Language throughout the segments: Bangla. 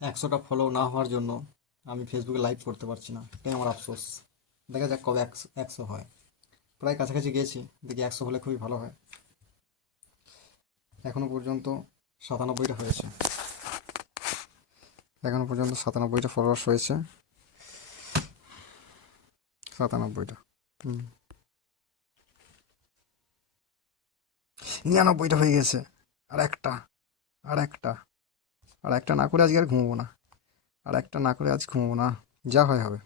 100টা ফলো না হওয়ার জন্য আমি ফেসবুকে লাইভ করতে পারছি না, এটাই আমার আফসোস। দেখা যাক কবে 100 হয়। প্রায় কাছাকাছি গিয়েছি, দেখি 100 হলে খুবই ভালো হয়। এখনো পর্যন্ত 97টা হয়েছে। এখনো পর্যন্ত 97টা ফলোয়ার্স হয়েছে। 97টা। 99টা হয়ে গেছে। আর একটা, আর একটা, আর একটা না করে আজকে আর ঘুমবো না। আর একটা না করে আজ ঘুমবো না। যা হয় হবে।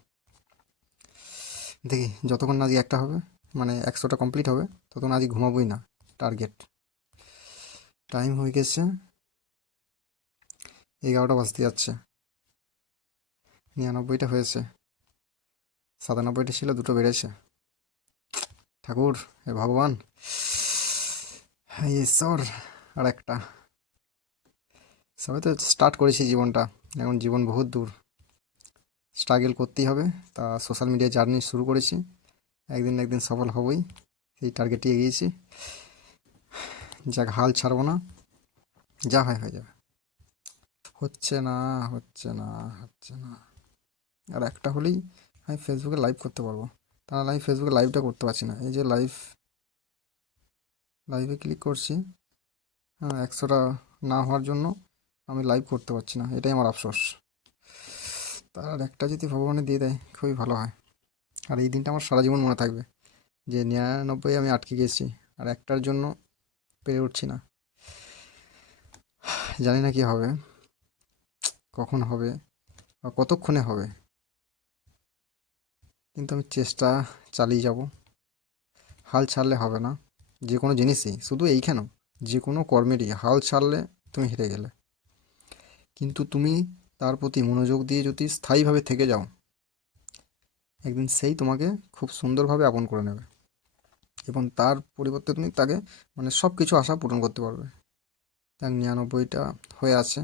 দেখি যতক্ষণ না আজকে একটা হবে, মানে 100টা কমপ্লিট হবে, ততক্ষণ আজকে ঘুমাবোই না। টার্গেট। টাইম হয়ে গেছে 11টা বাজতে যাচ্ছে। 99টা হয়েছে। 97টা ছিল, দুটো বেড়েছে। ঠাকুর, হে ভগবান, হে ঈশ্বর। আর একটা। সবে তো স্টার্ট করেছি জীবনটা, এখন জীবন বহুত দূর। স্ট্রাগল করতেই হবে। তা সোশ্যাল মিডিয়া জার্নি শুরু করেছি, একদিন না একদিন সফল হবই। এই টার্গেটে এগিয়েছি। যাক, হাল ছাড়বো না, যা হয় হয়ে যাবে। হচ্ছে না, হচ্ছে না, হচ্ছে না। আর একটা হলেই আমি ফেসবুকে লাইভ করতে পারবো। তাহলে আমি ফেসবুকে লাইভটা করতে পারছি না। এই যে লাইভ, লাইভে ক্লিক করছি, হ্যাঁ, 100টা না হওয়ার জন্য আমি লাইভ করতে পারছি না, এটাই আমার আফসোস। তার একটা যদি ভগবানে দিয়ে দেয় খুবই ভালো হয়। আর এই দিনটা আমার সারা জীবন মনে থাকবে, যে 99 আমি আটকে গেছি, আর একটার জন্য পেরে উঠছি না। জানি না কি হবে, কখন হবে, বা কতক্ষণে হবে, কিন্তু আমি চেষ্টা চালিয়ে যাব। হাল ছাড়লে হবে না। যে কোনো জিনিসই, শুধু এইখানেও, যে কোনো কর্মেরই হাল ছাড়লে তুমি হেরে গেলে। কিন্তু তুমি তার প্রতি মনোযোগ দিয়ে যদি স্থায়ীভাবে থেকে যাও, একদিন সেই তোমাকে খুব সুন্দরভাবে আপন করে নেবে, এবং তার পরিবর্তে তুমি তাকে, মানে সব কিছু আশা পূরণ করতে পারবে। দেখ, 99টা হয়ে আছে,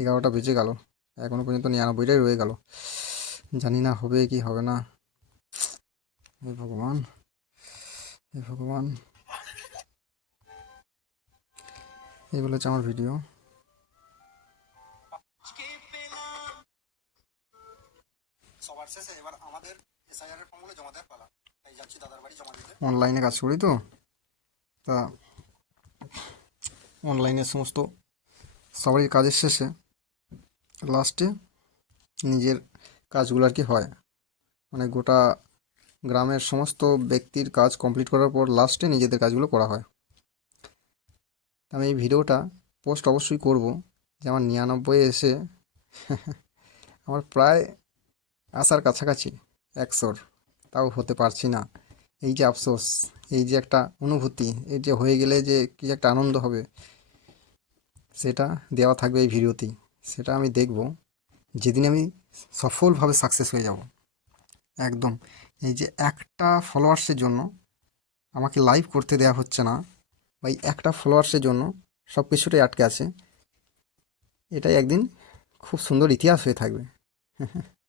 11টা বেজে গেল, এখনো পর্যন্ত 99টাই রয়ে গেল। জানি না হবে কি হবে না। হে ভগবান, হে ভগবান। এই বলেছে আমার ভিডিও। সবার শেষে এবার আমাদের এসআইআর এর ফর্মগুলো জমা দেওয়ার পালা। তাই যাচ্ছি দাদার বাড়ি জমা দিতে। অনলাইনে কাজ করি তো, তা অনলাইনের সমস্ত সবারই কাজের শেষে লাস্টে নিজের কাজগুলো আর কি হয়, মানে গোটা গ্রামের সমস্ত ব্যক্তির কাজ কমপ্লিট করার পর লাস্টে নিজেদের কাজগুলো করা হয়। আমি এই ভিডিওটা পোস্ট অবশ্যই করব, যে আমার 99 এসে আমার প্রায় আসার কাছাকাছি 100, তাও হতে পারছি না। এই যে আফসোস, এই যে একটা অনুভূতি, এই যে হয়ে গেলে যে কী একটা আনন্দ হবে, সেটা দেওয়া থাকবে এই ভিডিওতেই। সেটা আমি দেখব যেদিন আমি সফলভাবে সাকসেস হয়ে যাব। একদম। এই যে একটা ফলোয়ার্সের জন্য আমাকে লাইভ করতে দেওয়া হচ্ছে না, বা এই একটা ফলোয়ার্সের জন্য সব কিছুটাই আটকে আছে, এটাই একদিন খুব সুন্দর ইতিহাস হয়ে থাকবে।